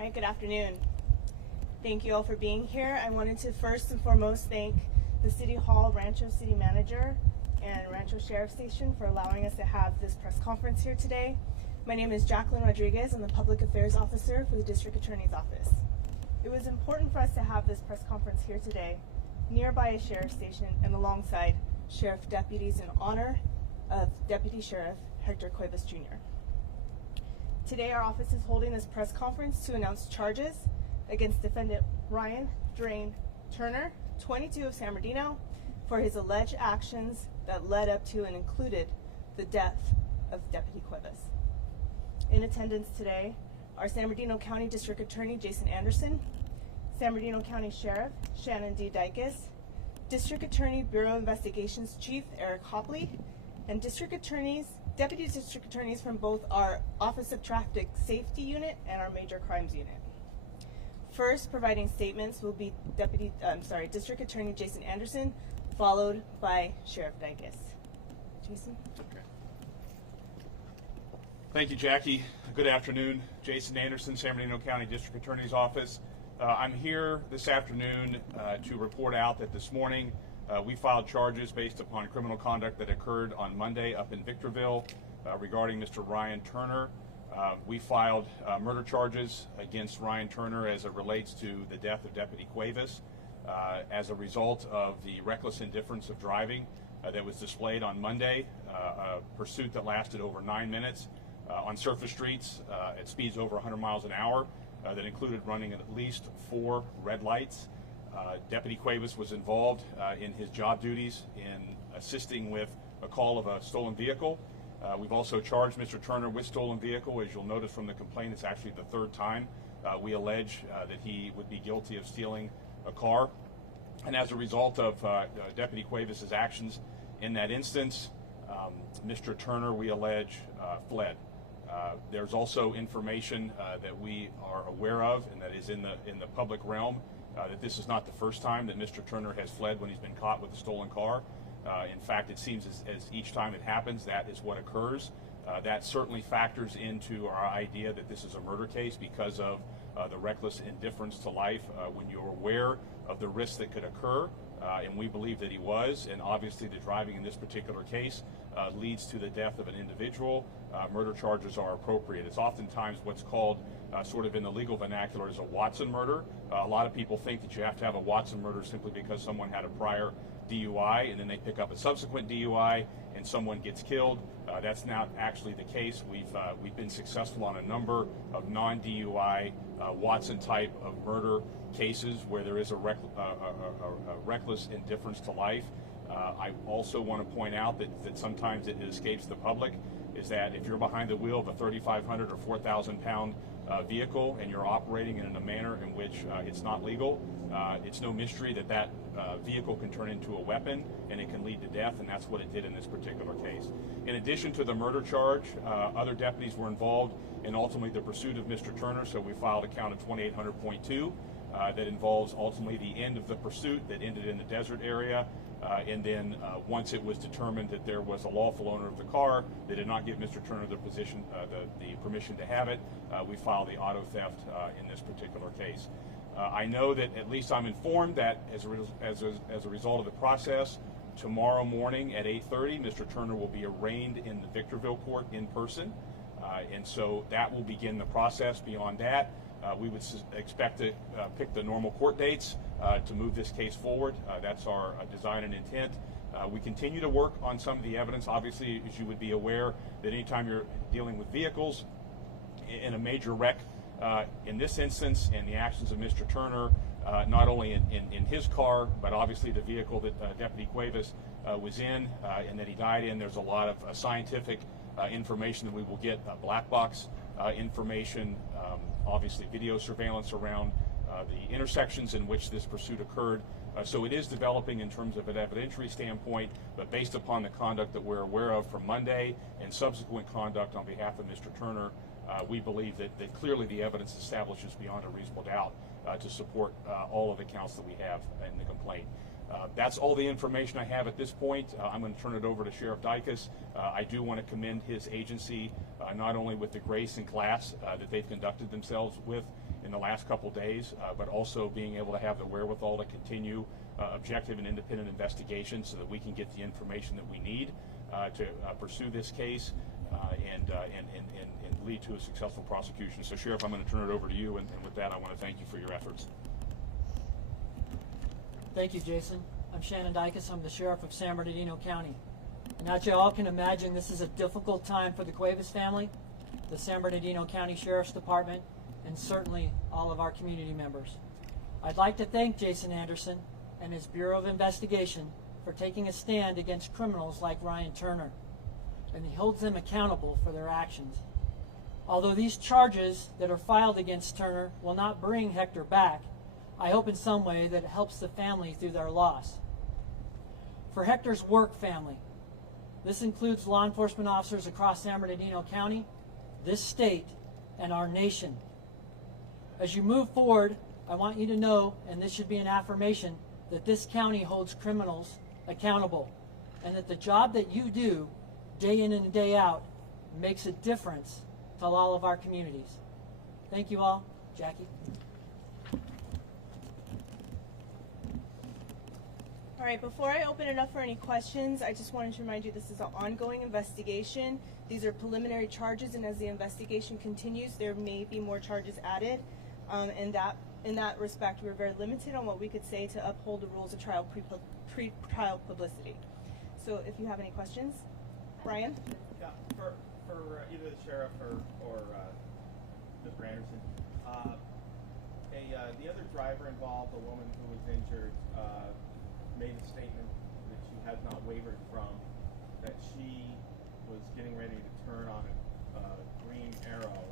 All right, good afternoon. Thank you all for being here. I wanted to first and foremost thank the City Hall, Rancho City Manager, and Rancho Sheriff Station for allowing us to have this press conference here today. My name is Jacqueline Rodriguez. I'm the Public Affairs Officer for the District Attorney's Office. It was important for us to have this press conference here today, nearby a sheriff station and alongside sheriff deputies in honor of Deputy Sheriff Hector Cuevas Jr. Today our office is holding this press conference to announce charges against Defendant Ryan Drain Turner, 22 of San Bernardino, for his alleged actions that led up to and included the death of Deputy Cuevas. In attendance today are San Bernardino County District Attorney Jason Anderson, San Bernardino County Sheriff Shannon D. Dykes, District Attorney Bureau Investigations Chief Eric Hopley, and Deputy District Attorneys from both our Office of Traffic Safety Unit and our Major Crimes Unit. First, providing statements will be District Attorney Jason Anderson, followed by Sheriff Dykes. Jason? Okay. Thank you, Jackie. Good afternoon. Jason Anderson, San Bernardino County District Attorney's Office. I'm here this afternoon to report out that this morning we filed charges based upon criminal conduct that occurred on Monday up in Victorville regarding Mr. Ryan Turner. We filed murder charges against Ryan Turner as it relates to the death of Deputy Cuevas as a result of the reckless indifference of driving that was displayed on Monday, a pursuit that lasted over 9 minutes on surface streets at speeds over 100 miles an hour that included running at least 4 red lights. Deputy Cuevas was involved in his job duties in assisting with a call of a stolen vehicle. We've also charged Mr. Turner with stolen vehicle. As you'll notice from the complaint, it's actually the 3rd time we allege that he would be guilty of stealing a car. And as a result of Deputy Cuevas' actions in that instance, Mr. Turner, we allege, fled. There's also information that we are aware of, and that is in the public realm, that this is not the first time that Mr. Turner has fled when he's been caught with a stolen car. In fact, it seems as each time it happens, that is what occurs. That certainly factors into our idea that this is a murder case because of the reckless indifference to life when you're aware of the risks that could occur, and we believe that he was, and obviously the driving in this particular case leads to the death of an individual. Murder charges are appropriate. It's oftentimes what's called sort of in the legal vernacular as a Watson murder. A lot of people think that you have to have a Watson murder simply because someone had a prior DUI and then they pick up a subsequent DUI and someone gets killed. That's not actually the case. We've been successful on a number of non-DUI Watson type of murder cases where there is a reckless indifference to life. I also want to point out that sometimes it escapes the public, is that if you're behind the wheel of a 3,500 or 4,000 pound vehicle and you're operating in a manner in which it's not legal, it's no mystery that vehicle can turn into a weapon and it can lead to death, and that's what it did in this particular case. In addition to the murder charge, other deputies were involved in ultimately the pursuit of Mr. Turner, so we filed a count of 2800.2 that involves ultimately the end of the pursuit that ended in the desert area. And then once it was determined that there was a lawful owner of the car, they did not give Mr. Turner the permission to have it, we filed the auto theft in this particular case. I know that, at least I'm informed, that as a result of the process, tomorrow morning at 8:30, Mr. Turner will be arraigned in the Victorville court in person, and so that will begin the process. Beyond that, we would expect to pick the normal court dates to move this case forward. That's our design and intent. We continue to work on some of the evidence. Obviously, as you would be aware, that anytime you're dealing with vehicles in a major wreck, in this instance, and the actions of Mr. Turner, not only in his car, but obviously the vehicle that Deputy Cuevas was in and that he died in, there's a lot of scientific information that we will get, black box information, obviously video surveillance around the intersections in which this pursuit occurred. So it is developing in terms of an evidentiary standpoint, but based upon the conduct that we're aware of from Monday and subsequent conduct on behalf of Mr. Turner, we believe that clearly the evidence establishes beyond a reasonable doubt to support all of the counts that we have in the complaint. That's all the information I have at this point. I'm going to turn it over to Sheriff Dykes. I do want to commend his agency not only with the grace and class that they've conducted themselves with in in the last couple days, but also being able to have the wherewithal to continue objective and independent investigation so that we can get the information that we need to pursue this case and lead to a successful prosecution. So, Sheriff, I'm going to turn it over to you, and with that, I want to thank you for your efforts. Thank you, Jason. I'm Shannon Dykes. I'm the Sheriff of San Bernardino County. And as you all can imagine, this is a difficult time for the Cuevas family, the San Bernardino County Sheriff's Department, and certainly all of our community members. I'd like to thank Jason Anderson and his Bureau of Investigation for taking a stand against criminals like Ryan Turner, and he holds them accountable for their actions. Although these charges that are filed against Turner will not bring Hector back, I hope in some way that it helps the family through their loss. For Hector's work family, this includes law enforcement officers across San Bernardino County, this state, and our nation. As you move forward, I want you to know, and this should be an affirmation, that this county holds criminals accountable, and that the job that you do day in and day out makes a difference to all of our communities. Thank you all. Jackie. All right, before I open it up for any questions, I just wanted to remind you this is an ongoing investigation. These are preliminary charges, and as the investigation continues, there may be more charges added. In that respect, we're very limited on what we could say to uphold the rules of trial pre-trial publicity. So if you have any questions, Brian? Yeah, for either the sheriff or Mr. Anderson, the other driver involved, the woman who was injured, made a statement that she has not wavered from, that she was getting ready to turn on a green arrow,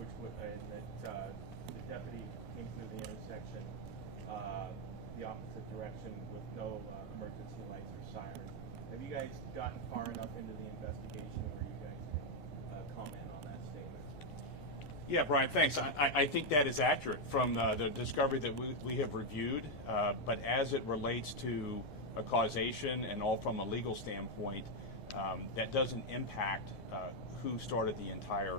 and that the deputy came through the intersection the opposite direction with no emergency lights or sirens. Have you guys gotten far enough into the investigation where you guys can comment on that statement? Yeah, Brian, thanks. I think that is accurate from the discovery that we have reviewed, but as it relates to a causation and all from a legal standpoint, that doesn't impact who started the entire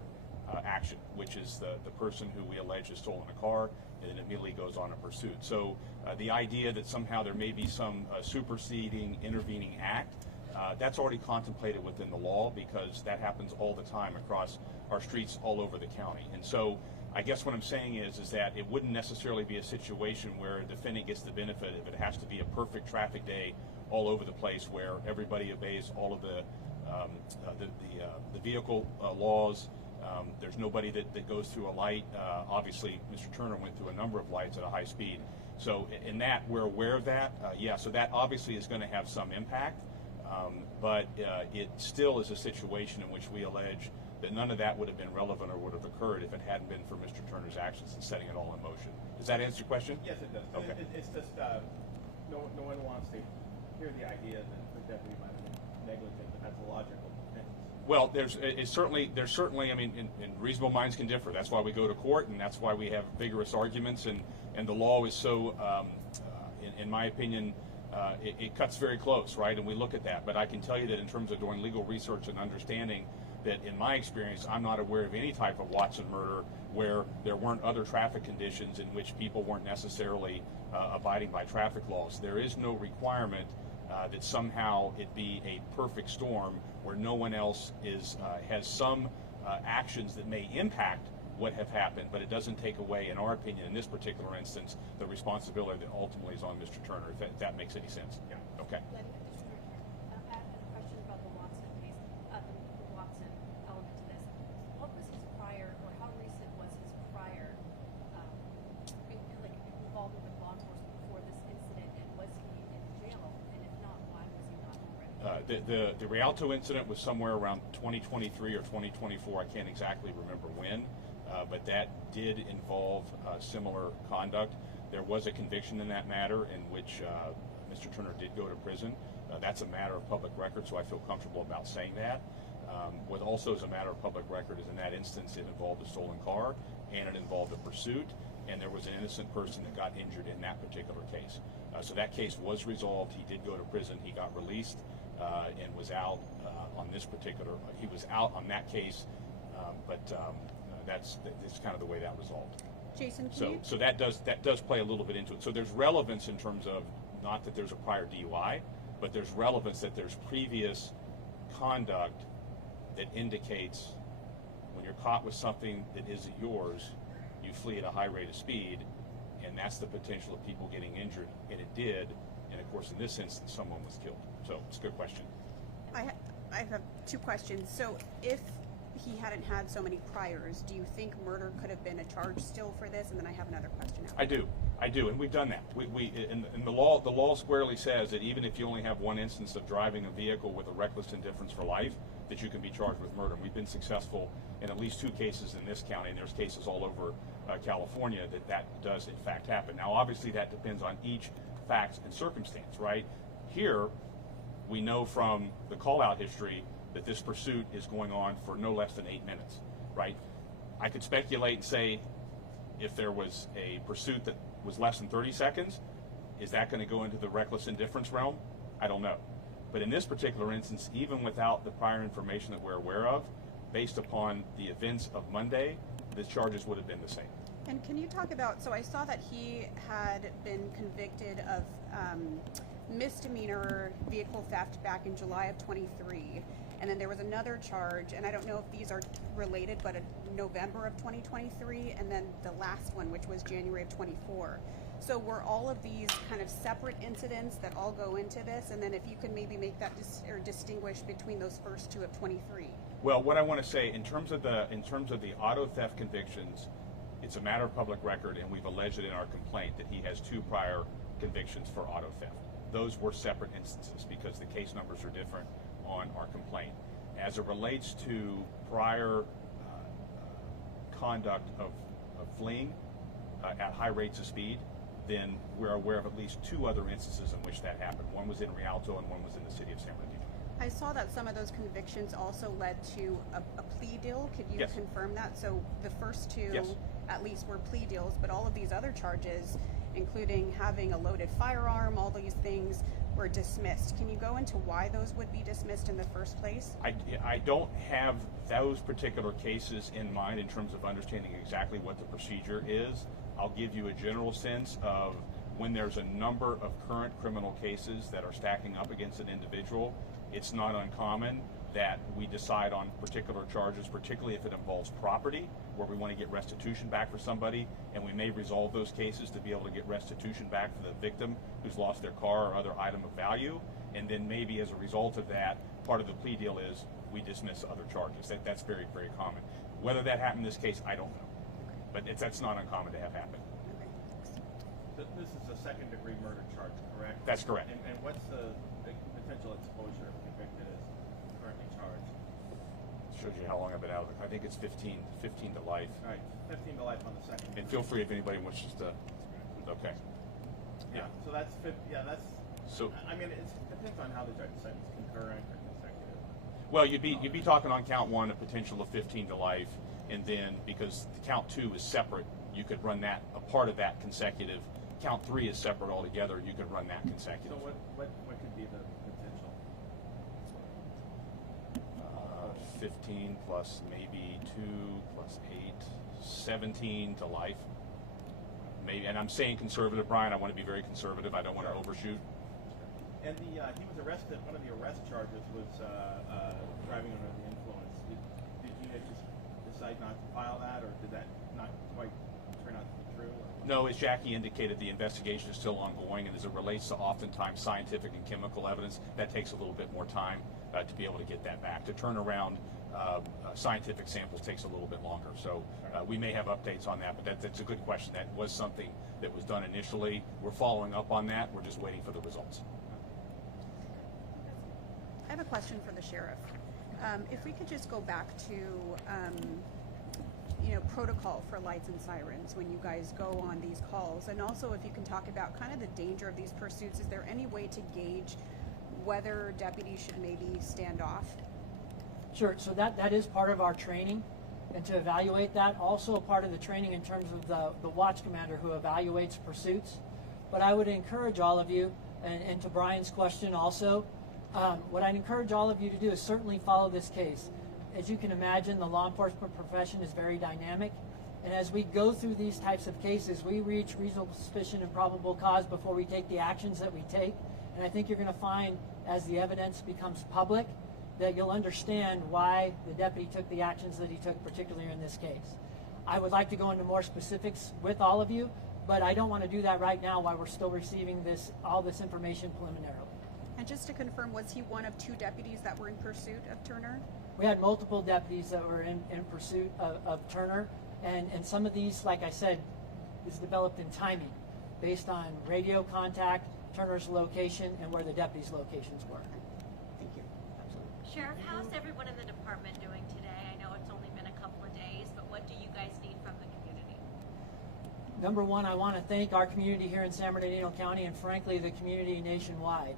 action, which is the person who we allege has stolen a car and then immediately goes on a pursuit. So the idea that somehow there may be some superseding, intervening act, that's already contemplated within the law because that happens all the time across our streets all over the county. And so I guess what I'm saying is that it wouldn't necessarily be a situation where a defendant gets the benefit if it has to be a perfect traffic day all over the place where everybody obeys all of the vehicle laws. There's nobody that goes through a light. Obviously, Mr. Turner went through a number of lights at a high speed. So in that, we're aware of that. Yeah, so that obviously is going to have some impact. But it still is a situation in which we allege that none of that would have been relevant or would have occurred if it hadn't been for Mr. Turner's actions and setting it all in motion. Does that answer your question? Yes, it does. Okay. It's just no one wants to hear the idea that the deputy might have been negligent, but that's a logical defense. Well, there's certainly, I mean, and reasonable minds can differ. That's why we go to court, and that's why we have vigorous arguments, and the law is so, in my opinion, it cuts very close, right? And we look at that. But I can tell you that in terms of doing legal research and understanding that in my experience, I'm not aware of any type of Watson murder where there weren't other traffic conditions in which people weren't necessarily abiding by traffic laws. There is no requirement that somehow it be a perfect storm where no one else has some actions that may impact what have happened, but it doesn't take away, in our opinion, in this particular instance, the responsibility that ultimately is on Mr. Turner, if that makes any sense. Yeah. Okay. I have a question about the Watson case, the Watson element to this. What was his prior, or how recent was his prior, involvement with law enforcement before this incident, and was he in jail? And if not, why was he not already? The Rialto incident was somewhere around 2023 or 2024. I can't exactly remember when, but that did involve similar conduct. There was a conviction in that matter in which Mr. Turner did go to prison. That's a matter of public record, so I feel comfortable about saying that. What also is a matter of public record is in that instance it involved a stolen car and it involved a pursuit, and there was an innocent person that got injured in that particular case. So that case was resolved. He did go to prison. He got released and was out on this particular, he was out on that case, but that's kind of the way that resolved. Jason, can So, you? so that does play a little bit into it. So there's relevance in terms of not that there's a prior DUI, but there's relevance that there's previous conduct that indicates when you're caught with something that isn't yours, you flee at a high rate of speed, and that's the potential of people getting injured, and it did. And of course, in this instance, someone was killed. So it's a good question. I have two questions. So if he hadn't had so many priors, do you think murder could have been a charge still for this? And then I have another question after. I do, and we've done that. In the law squarely says that even if you only have one instance of driving a vehicle with a reckless indifference for life, that you can be charged with murder. We've been successful in at least 2 cases in this county, and there's cases all over California that does in fact happen. Now, obviously, that depends on each fact and circumstance, right? Here, we know from the call-out history that this pursuit is going on for no less than 8 minutes, right? I could speculate and say if there was a pursuit that was less than 30 seconds, is that going to go into the reckless indifference realm? I don't know. But in this particular instance, even without the prior information that we're aware of, based upon the events of Monday, the charges would have been the same. And can you talk about, so I saw that he had been convicted of misdemeanor vehicle theft back in July of 23, and then there was another charge, and I don't know if these are related, but in November of 2023, and then the last one, which was January of 24. So were all of these kind of separate incidents that all go into this? And then if you could maybe make that or distinguish between those first 2 of 23. Well, what I want to say in terms of the auto theft convictions, it's a matter of public record, and we've alleged it in our complaint that he has 2 prior convictions for auto theft. Those were separate instances because the case numbers are different on our complaint. As it relates to prior conduct of fleeing at high rates of speed, then we're aware of at least 2 other instances in which that happened. One was in Rialto and one was in the city of San Bernardino. I saw that some of those convictions also led to a plea deal. Could you Yes. confirm that? So the first 2 Yes. at least were plea deals, but all of these other charges, including having a loaded firearm, all these things were dismissed. Can you go into why those would be dismissed in the first place? I don't have those particular cases in mind in terms of understanding exactly what the procedure is. I'll give you a general sense of when there's a number of current criminal cases that are stacking up against an individual, it's not uncommon that we decide on particular charges, particularly if it involves property, where we want to get restitution back for somebody, and we may resolve those cases to be able to get restitution back for the victim who's lost their car or other item of value, and then maybe as a result of that, part of the plea deal is we dismiss other charges. That's very, very common. Whether that happened in this case, I don't know. But that's not uncommon to have happen. Okay, thanks. This is a second-degree murder charge, correct? That's correct. And what's the potential exposure if convicted is currently charged? Shows you how long I've been out of it. I think it's 15 to life. All right, 15 to life on the second. And feel free if anybody wishes to. Okay. Yeah. So that's that's. So, I mean, it depends on how the judge sentence concurrent or consecutive. well, you'd be talking on count 1 a potential of 15 to life, and then because the count 2 is separate, you could run that a part of that consecutive. Count 3 is separate altogether. You could run that consecutive. So what could be the potential? 15 plus maybe 2 plus 8, 17 to life. Maybe, and I'm saying conservative, Brian. I want to be very conservative. I don't want to overshoot. And he was arrested. One of the arrest charges was driving under the influence. Did you just decide not to file that, or did that not quite turn out to be true? No, as Jackie indicated, the investigation is still ongoing, and as it relates to oftentimes scientific and chemical evidence, that takes a little bit more time to be able to get that back. To turn around scientific samples takes a little bit longer. So we may have updates on that, but that's a good question. That was something that was done initially. We're following up on that. We're just waiting for the results. I have a question for the sheriff. If we could just go back to, protocol for lights and sirens when you guys go on these calls, and also if you can talk about kind of the danger of these pursuits. Is there any way to gauge whether deputies should maybe stand off? Sure, so that is part of our training, and to evaluate that, also part of the training in terms of the watch commander who evaluates pursuits. But I would encourage all of you, and to Brian's question also, what I'd encourage all of you to do is certainly follow this case. As you can imagine, the law enforcement profession is very dynamic, And as we go through these types of cases, we reach reasonable suspicion and probable cause before we take the actions that we take. And I think you're going to find, as the evidence becomes public, that you'll understand why the deputy took the actions that he took, particularly in this case. I would like to go into more specifics with all of you, but I don't want to do that right now while we're still receiving all this information preliminarily. And just to confirm, was he one of 2 deputies that were in pursuit of Turner? We had multiple deputies that were in pursuit of Turner, and some of these, like I said, is developed in timing based on radio contact, Turner's location, and where the deputies' locations were. Thank you. Absolutely. Sheriff, how's everyone in the department doing today? I know it's only been a couple of days, but what do you guys need from the community? Number one, I want to thank our community here in San Bernardino County and frankly the community nationwide.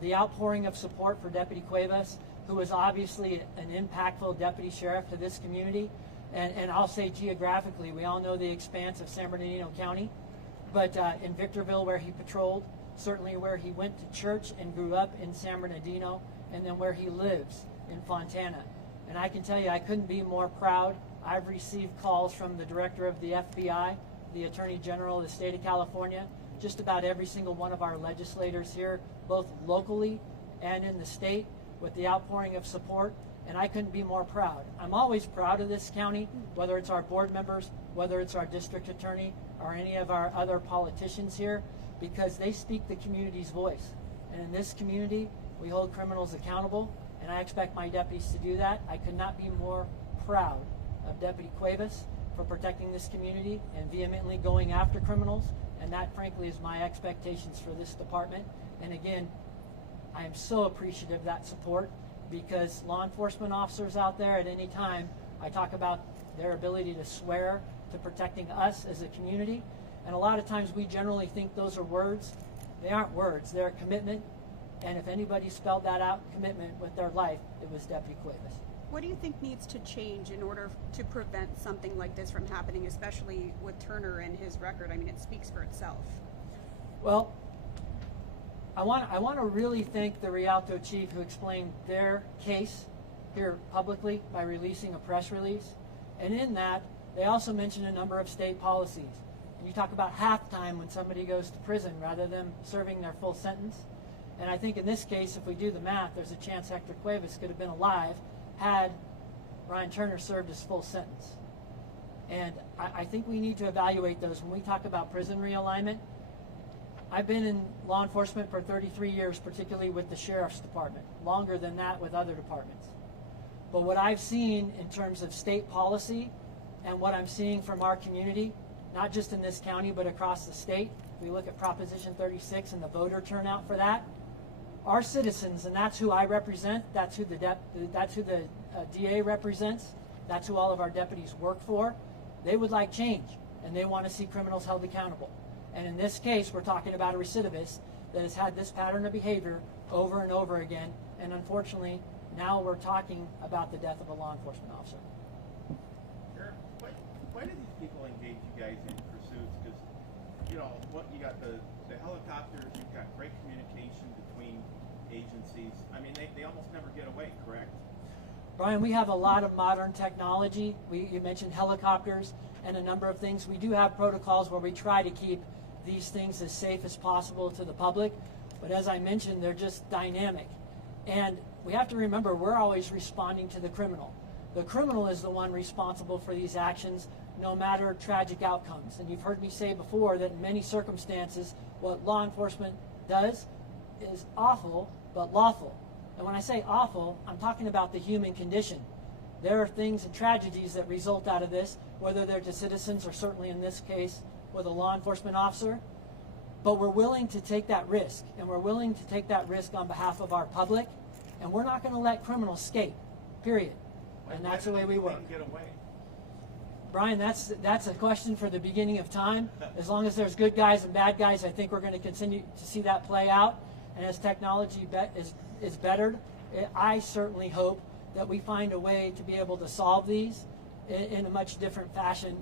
The outpouring of support for Deputy Cuevas, who is obviously an impactful deputy sheriff to this community, and I'll say geographically, we all know the expanse of San Bernardino County, but in Victorville where he patrolled, certainly where he went to church and grew up in San Bernardino, and then where he lives in Fontana. And I can tell you, I couldn't be more proud. I've received calls from the director of the FBI, the Attorney General of the state of California, just about every single one of our legislators here, both locally and in the state, with the outpouring of support, and I couldn't be more proud. I'm always proud of this county, whether it's our board members, whether it's our district attorney, or any of our other politicians here, because they speak the community's voice. And in this community, we hold criminals accountable, and I expect my deputies to do that. I could not be more proud of Deputy Cuevas for protecting this community and vehemently going after criminals, and that frankly is my expectations for this department. And again, I am so appreciative of that support, because law enforcement officers out there at any time, I talk about their ability to swear to protecting us as a community, and a lot of times we generally think those are words. They aren't words, they're a commitment, and if anybody spelled that out, commitment with their life, it was Deputy Cuevas. What do you think needs to change in order to prevent something like this from happening, especially with Turner and his record? I mean, it speaks for itself. Well, I want to really thank the Rialto chief who explained their case here publicly by releasing a press release. And in that, they also mentioned a number of state policies. And you talk about halftime when somebody goes to prison rather than serving their full sentence. And I think in this case, if we do the math, there's a chance Hector Cuevas could have been alive had Ryan Turner served his full sentence. And I think we need to evaluate those. When we talk about prison realignment, I've been in law enforcement for 33 years, particularly with the Sheriff's Department, longer than that with other departments. But what I've seen in terms of state policy and what I'm seeing from our community, not just in this county but across the state, if we look at Proposition 36 and the voter turnout for that, our citizens, and that's who I represent, that's who the DA represents, that's who all of our deputies work for, they would like change, and they want to see criminals held accountable. And in this case, we're talking about a recidivist that has had this pattern of behavior over and over again, and unfortunately, now we're talking about the death of a law enforcement officer. Sheriff, why do these people engage you guys in pursuits? Because, you know, you got the helicopters, you've got great communication between agencies. I mean, they almost never get away, correct? Brian, we have a lot of modern technology. You mentioned helicopters and a number of things. We do have protocols where we try to keep these things as safe as possible to the public. But as I mentioned, they're just dynamic. And we have to remember, we're always responding to the criminal. The criminal is the one responsible for these actions, no matter tragic outcomes. And you've heard me say before that in many circumstances, what law enforcement does is awful, but lawful. And when I say awful, I'm talking about the human condition. There are things and tragedies that result out of this, whether they're to citizens or certainly in this case with a law enforcement officer. But we're willing to take that risk, and we're willing to take that risk on behalf of our public, and we're not going to let criminals escape, period. And that's the way we work. Get away. Brian, that's a question for the beginning of time. As long as there's good guys and bad guys, I think we're going to continue to see that play out. And as technology is bettered, I certainly hope that we find a way to be able to solve these in a much different fashion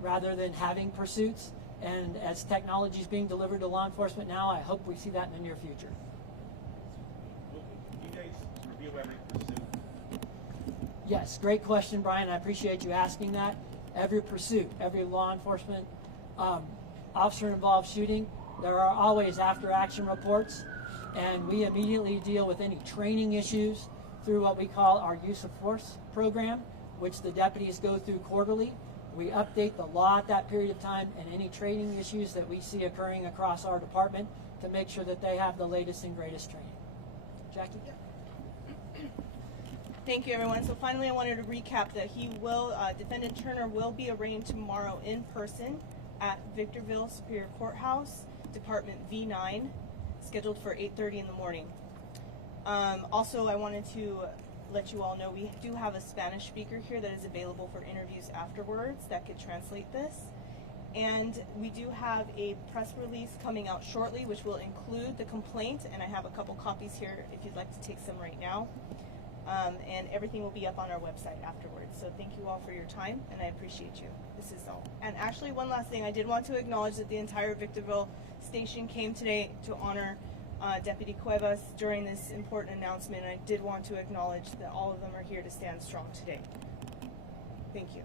rather than having pursuits. And as technology is being delivered to law enforcement now, I hope we see that in the near future. You guys review every pursuit. Yes, great question, Brian. I appreciate you asking that. every pursuit, every law enforcement officer-involved shooting, there are always after-action reports, and we immediately deal with any training issues through what we call our use of force program, which the deputies go through quarterly. We update the law at that period of time and any training issues that we see occurring across our department to make sure that they have the latest and greatest training. Jackie? Thank you, everyone. So finally, I wanted to recap that Defendant Turner will be arraigned tomorrow in person at Victorville Superior Courthouse, Department V9, scheduled for 8:30 in the morning. Also, I wanted to let you all know we do have a Spanish speaker here that is available for interviews afterwards that could translate this. And we do have a press release coming out shortly, which will include the complaint, and I have a couple copies here if you'd like to take some right now. And everything will be up on our website afterwards. So thank you all for your time, and I appreciate you. This is all. And actually, one last thing, I did want to acknowledge that the entire Victorville station came today to honor Deputy Cuevas during this important announcement. And I did want to acknowledge that all of them are here to stand strong today. Thank you.